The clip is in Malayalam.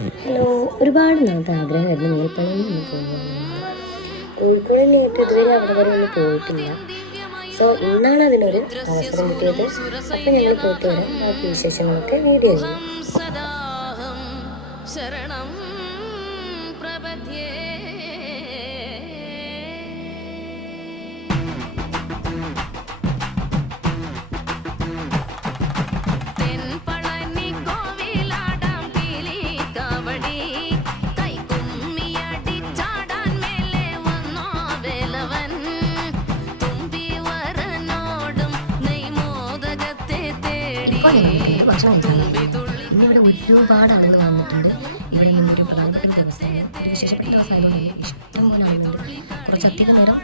ഹലോ, ഒരുപാട് നാളത്തെ ആഗ്രഹമായിരുന്നു മേൽപ്പണയിൽ ഒന്ന് പോകുന്നത്. കോഴിക്കോടിലായിട്ട് ഇതുവരെ അവിടെ വരെ ഒന്നും പോയിട്ടില്ല. സോ ഇന്നാണ് അതിനൊരു അവസരം കിട്ടിയത്. അപ്പം ഞങ്ങൾ പോയിട്ട് വരാം. ബാക്കി വിശേഷങ്ങളൊക്കെ വീഡിയോ ചെയ്യും. ശരണം പ്രപദ്യേ. ഇന്നിവിടെ ഒരുപാട് ആളുകൾ വന്നിട്ടുണ്ട്. ഇവിടെ നിന്നൊരു വിശേഷപ്പെട്ട ദിവസമായതുകൊണ്ട് ഇഷ്ടംപോലെ ആളുകൾ കുറച്ചധികം നേരം